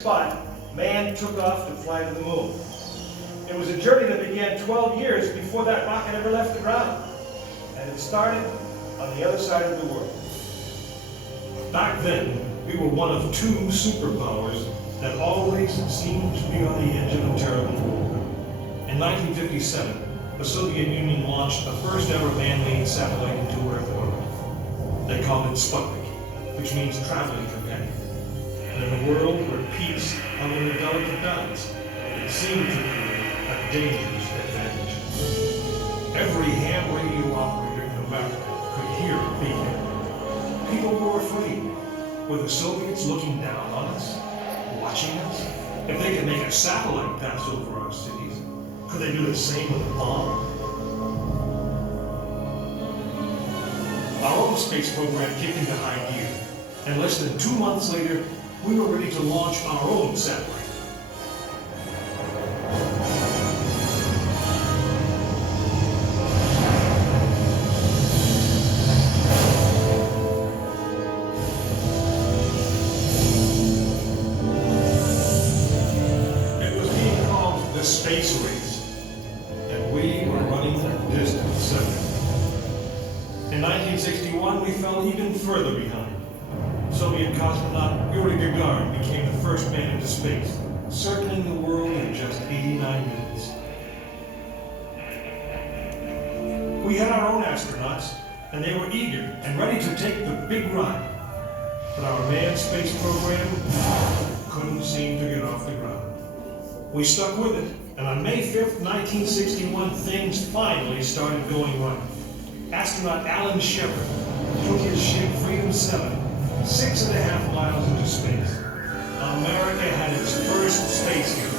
spot, man took off to fly to the moon. It was a journey that began 12 years before that rocket ever left the ground. And it started on the other side of the world. Back then, we were one of two superpowers that always seemed to be on the edge of a terrible war. In 1957, the Soviet Union launched the first ever man-made satellite into Earth orbit. They called it Sputnik, which means traveling companion. And in a world where peace hung in a delicate balance, it seemed to create a dangerous advantage. Every ham radio operator in America could hear a beacon. People were afraid. Were the Soviets looking down on us? Watching us? If they could make a satellite pass over our cities, could they do the same with a bomb? Our own space program kicked into high gear, and less than 2 months later, we were ready to launch our own satellite. It was being called the space race, and we were running a distant second. In 1961, we fell even further behind. Soviet cosmonaut Yuri Gagarin became the first man into space, circling the world in just 89 minutes. We had our own astronauts, and they were eager and ready to take the big ride. But our manned space program couldn't seem to get off the ground. We stuck with it, and on May 5th, 1961, things finally started going right. Astronaut Alan Shepard took his ship Freedom 7 6.5 miles into space. America had its first space hero.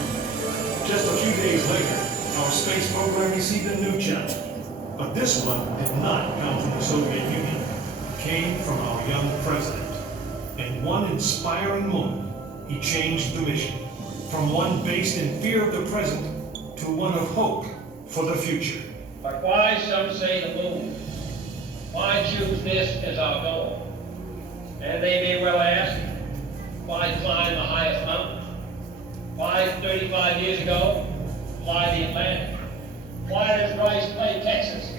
Just a few days later, our space program received a new challenge. But this one did not come from the Soviet Union. It came from our young president. In one inspiring moment, he changed the mission from one based in fear of the present to one of hope for the future. But why, some say, the moon? Why choose this as our goal? And they may well ask, why climb the highest mountain? Why 35 years ago, fly the Atlantic? Why does Rice play Texas?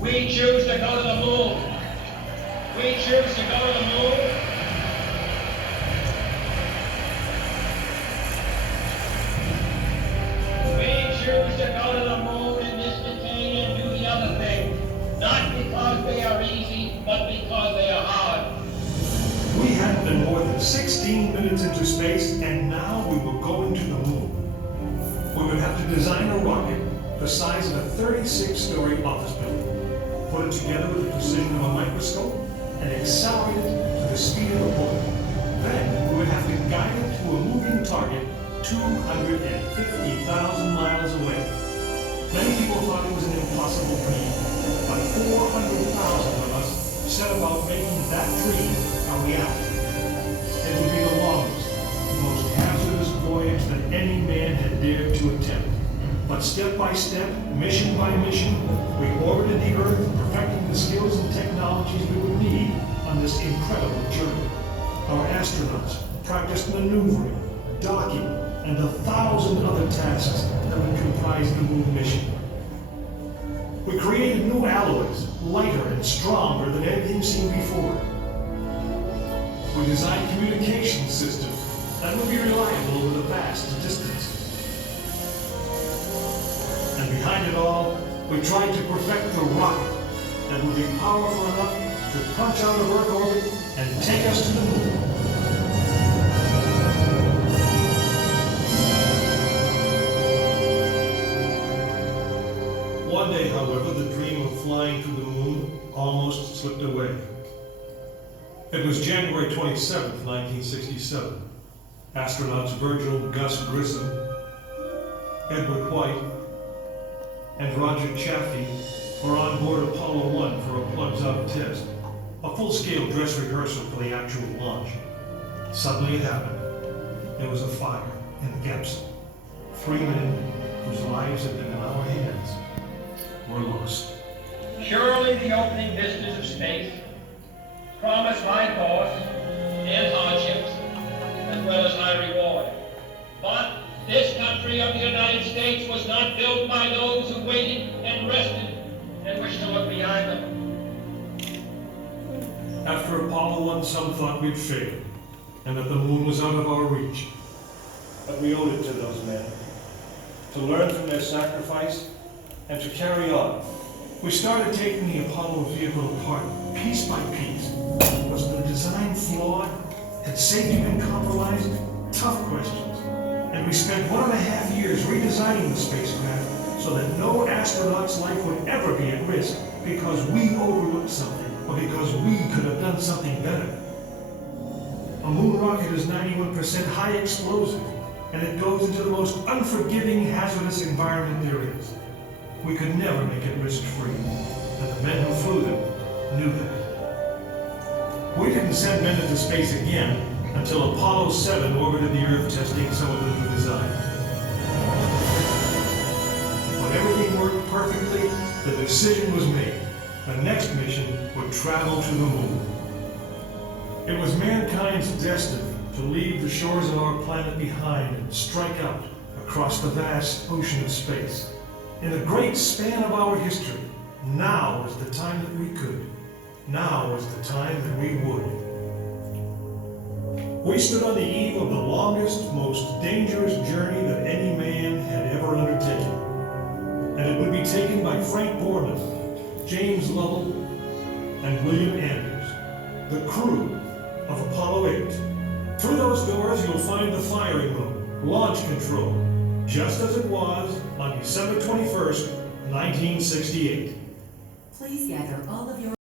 We choose to go to the moon. We choose to go to the moon. We choose to go to the moon in this decade and do the other thing. Not because they are easy, but because they are hard. We had been more than 16 minutes into space, and now we were going to the moon. We would have to design a rocket the size of a 36-story office building, put it together with the precision of a microscope, and accelerate it to the speed of a bullet. Then we would have to guide it to a moving target 250,000 miles away. Many people thought it was an impossible dream, but 400,000 of us set about making that dream a reality. It would be the longest, most hazardous voyage that any man had dared to attempt. But step by step, mission by mission, we orbited the Earth, perfecting the skills and technologies we would need on this incredible journey. Our astronauts practiced maneuvering, docking, and 1,000 other tasks that would comprise the moon mission. We created new alloys, lighter and stronger than anything seen before. We designed communication systems that would be reliable over the vast distance. And behind it all, we tried to perfect the rocket that would be powerful enough to punch out of Earth orbit and take us to the moon. One day, however, the dream of flying to the moon almost slipped away. It was January 27th, 1967. Astronauts Virgil Gus Grissom, Edward White, and Roger Chaffee were on board Apollo 1 for a plugs-out test, a full-scale dress rehearsal for the actual launch. Suddenly it happened. There was a fire in the capsule. 3 men whose lives had been in our hands were lost. Surely the opening vistas of space promise high cost and hardships, as well as high reward. history of the United States was not built by those who waited and rested and wished to look behind them. After Apollo 1, some thought we'd failed, and that the moon was out of our reach. But we owed it to those men to learn from their sacrifice and to carry on. We started taking the Apollo vehicle apart, piece by piece. Was the design flawed? Had safety been compromised? Tough questions. And we spent 1.5 years redesigning the spacecraft so that no astronaut's life would ever be at risk because we overlooked something, or because we could have done something better. A moon rocket is 91% high explosive, and it goes into the most unforgiving, hazardous environment there is. We could never make it risk-free, and the men who flew them knew that. We didn't send men into space again until Apollo 7 orbited the Earth, testing some of the new designs. When everything worked perfectly, the decision was made. The next mission would travel to the moon. It was mankind's destiny to leave the shores of our planet behind and strike out across the vast ocean of space. In the great span of our history, now was the time that we could. Now was the time that we would. We stood on the eve of the longest, most dangerous journey that any man had ever undertaken. And it would be taken by Frank Borman, James Lovell, and William Anders, the crew of Apollo 8. Through those doors, you'll find the firing room, launch control, just as it was on December 21st, 1968. Please gather all of your